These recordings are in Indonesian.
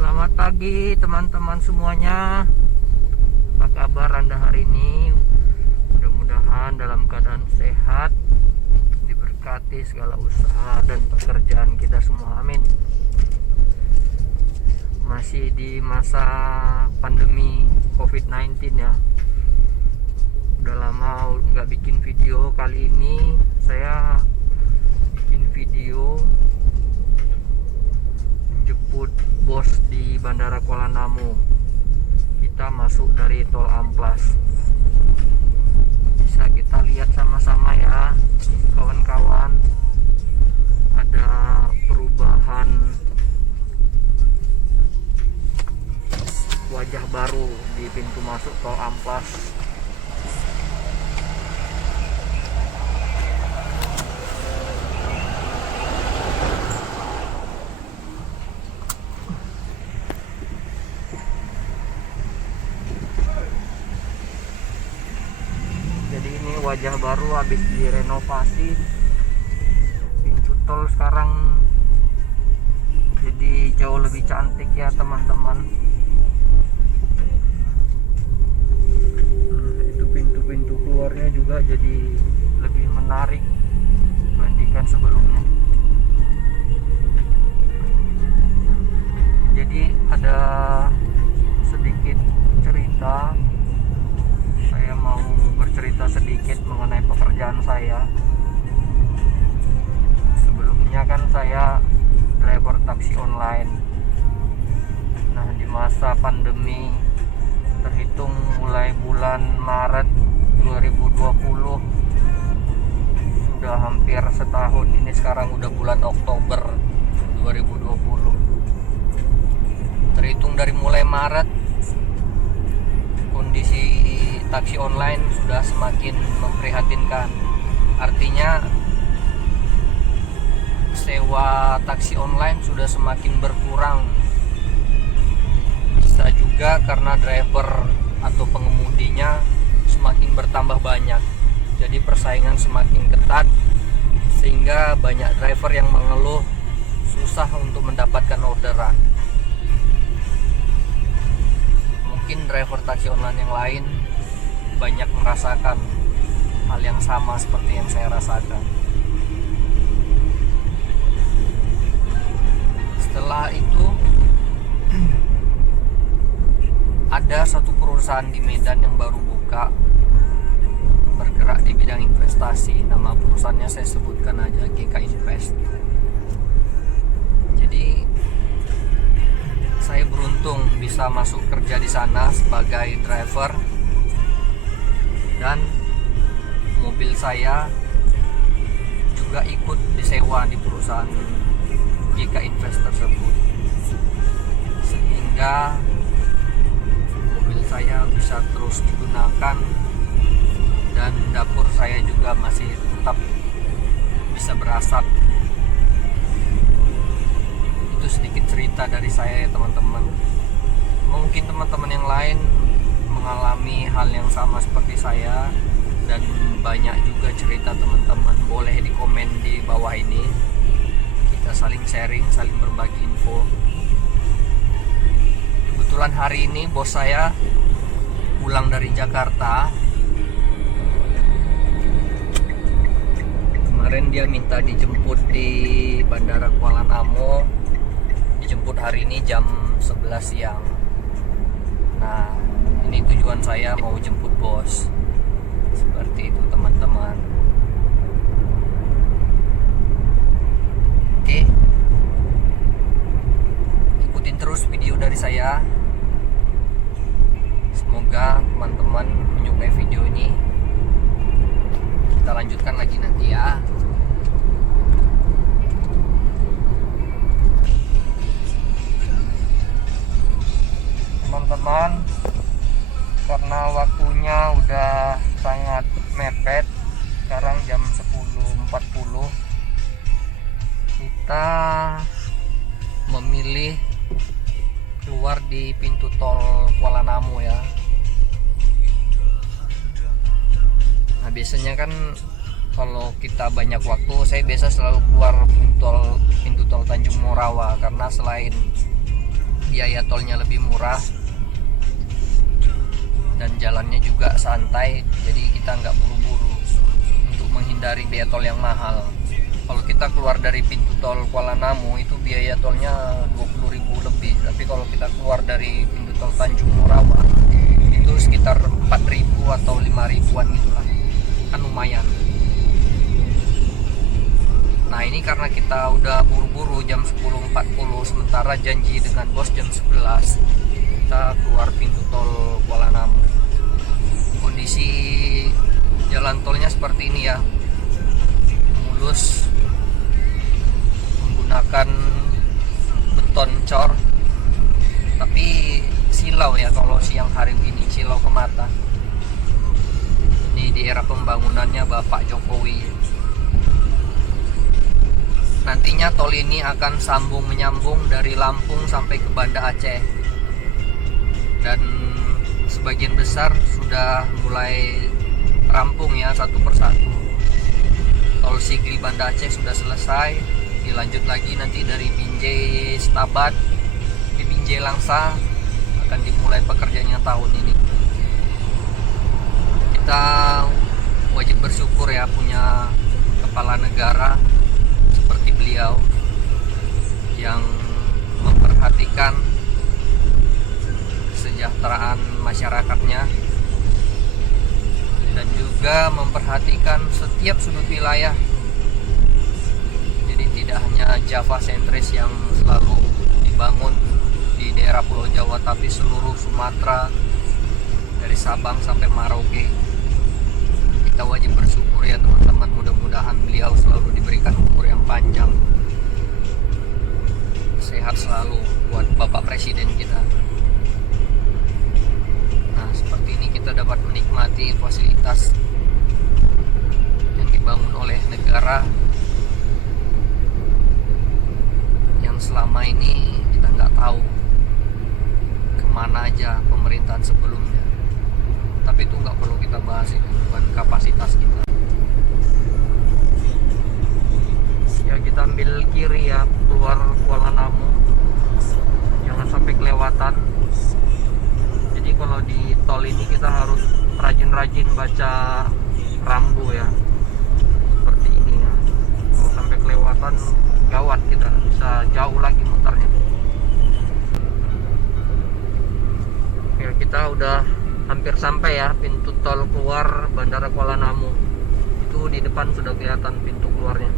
Selamat pagi teman-teman semuanya. Apa kabar Anda hari ini? Mudah-mudahan dalam keadaan sehat, diberkati segala usaha dan pekerjaan kita semua. Amin. Masih di masa pandemi COVID-19 ya. Udah lama nggak bikin video. Kali ini saya bikin video menjemput bos di Bandara Kuala Namu. Kita masuk dari Tol Amplas. Bisa kita lihat sama-sama ya kawan-kawan, ada perubahan wajah baru di pintu masuk Tol Amplas. Jadi ini wajah baru habis direnovasi. Pintu tol sekarang jadi jauh lebih cantik ya teman-teman. Itu pintu-pintu keluarnya juga jadi lebih menarik dibandingkan sebelumnya. Jadi ada sedikit cerita. Saya mau bercerita sedikit mengenai pekerjaan saya. Sebelumnya kan saya driver taksi online. Nah, di masa pandemi, terhitung mulai bulan Maret 2020, sudah hampir setahun ini, sekarang udah bulan Oktober 2020. Terhitung dari mulai Maret, kondisi taksi online sudah semakin memprihatinkan. Artinya sewa taksi online sudah semakin berkurang. Bisa juga karena driver atau pengemudinya semakin bertambah banyak. Jadi persaingan semakin ketat, sehingga banyak driver yang mengeluh susah untuk mendapatkan orderan. Mungkin driver taksi online yang lain banyak merasakan hal yang sama seperti yang saya rasakan. Setelah itu ada satu perusahaan di Medan yang baru buka, bergerak di bidang investasi. Nama perusahaannya saya sebutkan aja, GK Invest. Jadi saya beruntung bisa masuk kerja di sana sebagai driver, dan mobil saya juga ikut disewa di perusahaan GK Invest tersebut, sehingga mobil saya bisa terus digunakan dan dapur saya juga masih tetap bisa berasap. Itu sedikit cerita dari saya ya teman-teman. Mungkin teman-teman yang lain mengalami hal yang sama seperti saya, dan banyak juga cerita teman-teman. Boleh di komen di bawah ini, kita saling sharing, saling berbagi info. Kebetulan hari ini bos saya pulang dari Jakarta. Kemarin dia minta dijemput di Bandara Kuala Namu, dijemput hari ini jam 11 siang. Nah, ini tujuan saya mau jemput bos. Seperti itu teman-teman. Oke, ikutin terus video dari saya. Semoga teman-teman menyukai video ini. Kita lanjutkan lagi nanti ya. Teman-teman, karena waktunya udah sangat mepet, sekarang jam 10.40, kita memilih keluar di pintu tol Kuala Namu ya. Nah, biasanya kan kalau kita banyak waktu, saya biasa selalu keluar pintu tol Tanjung Morawa, karena selain biaya tolnya lebih murah dan jalannya juga santai, jadi kita nggak buru-buru untuk menghindari biaya tol yang mahal. Kalau kita keluar dari pintu tol Kuala Namu itu biaya tolnya 20.000 lebih, tapi kalau kita keluar dari pintu tol Tanjung Morawa itu sekitar 4.000 atau 5.000-an gitulah, kan lumayan. Nah ini karena kita udah buru-buru jam 10.40, sementara janji dengan bos jam 11, kita keluar pintu tol Kuala Namu. Kondisi jalan tolnya seperti ini ya, mulus, menggunakan beton cor, tapi silau ya kalau siang hari ini, silau ke mata. Ini di era pembangunannya Bapak Jokowi. Nantinya tol ini akan menyambung dari Lampung sampai ke Banda Aceh, dan sebagian besar sudah mulai rampung ya, satu persatu. Tol Sigli Banda Aceh sudah selesai, dilanjut lagi nanti dari Binjai Setabat di Binjai Langsa akan dimulai pekerjaannya tahun ini. Kita wajib bersyukur ya punya kepala negara seperti beliau yang memperhatikan kesejahteraan masyarakatnya dan juga memperhatikan setiap sudut wilayah. Jadi tidak hanya Java sentris yang selalu dibangun di daerah Pulau Jawa, tapi seluruh Sumatera dari Sabang sampai Merauke. Kita wajib bersyukur ya teman-teman, mudah-mudahan beliau selalu diberikan umur yang panjang, sehat selalu buat Bapak Presiden kita. Nah seperti ini kita dapat menikmati fasilitas yang dibangun oleh negara yang selama ini kita nggak tahu kemana aja pemerintahan sebelumnya. Tapi itu nggak perlu kita bahas, itu bukan kapasitas kita. Ya kita ambil kiri ya, keluar Kuala Namu, jangan sampai kelewatan. Jadi kalau di tol ini kita harus rajin-rajin baca rambu ya, seperti ini ya. Kalau sampai kelewatan gawat, kita bisa jauh lagi mutarnya. Ya kita udah hampir sampai ya pintu tol keluar Bandara Kuala Namu. Itu di depan sudah kelihatan pintu keluarnya.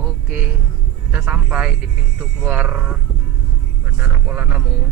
Oke, kita sampai di pintu keluar Bandara Kuala Namu.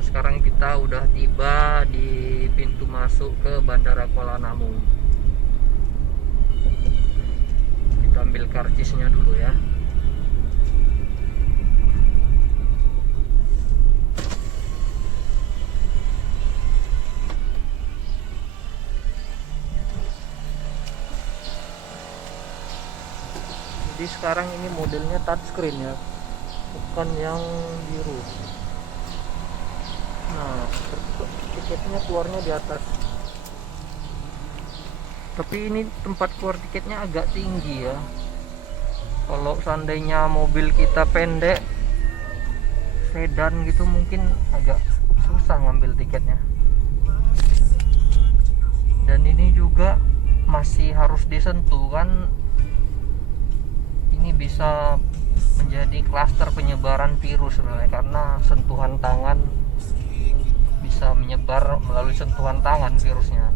Sekarang kita udah tiba di pintu masuk ke Bandara Kuala Namu. Kita ambil karcisnya dulu ya. Jadi sekarang ini modelnya touchscreen ya, bukan yang biru. Nah, tiketnya keluarnya di atas. Tapi ini tempat keluar tiketnya agak tinggi ya. Kalau seandainya mobil kita pendek, sedan gitu, mungkin agak susah ngambil tiketnya. Dan ini juga masih harus disentuh kan, ini bisa menjadi klaster penyebaran virus sebenarnya, karena sentuhan tangan bisa menyebar melalui sentuhan tangan virusnya.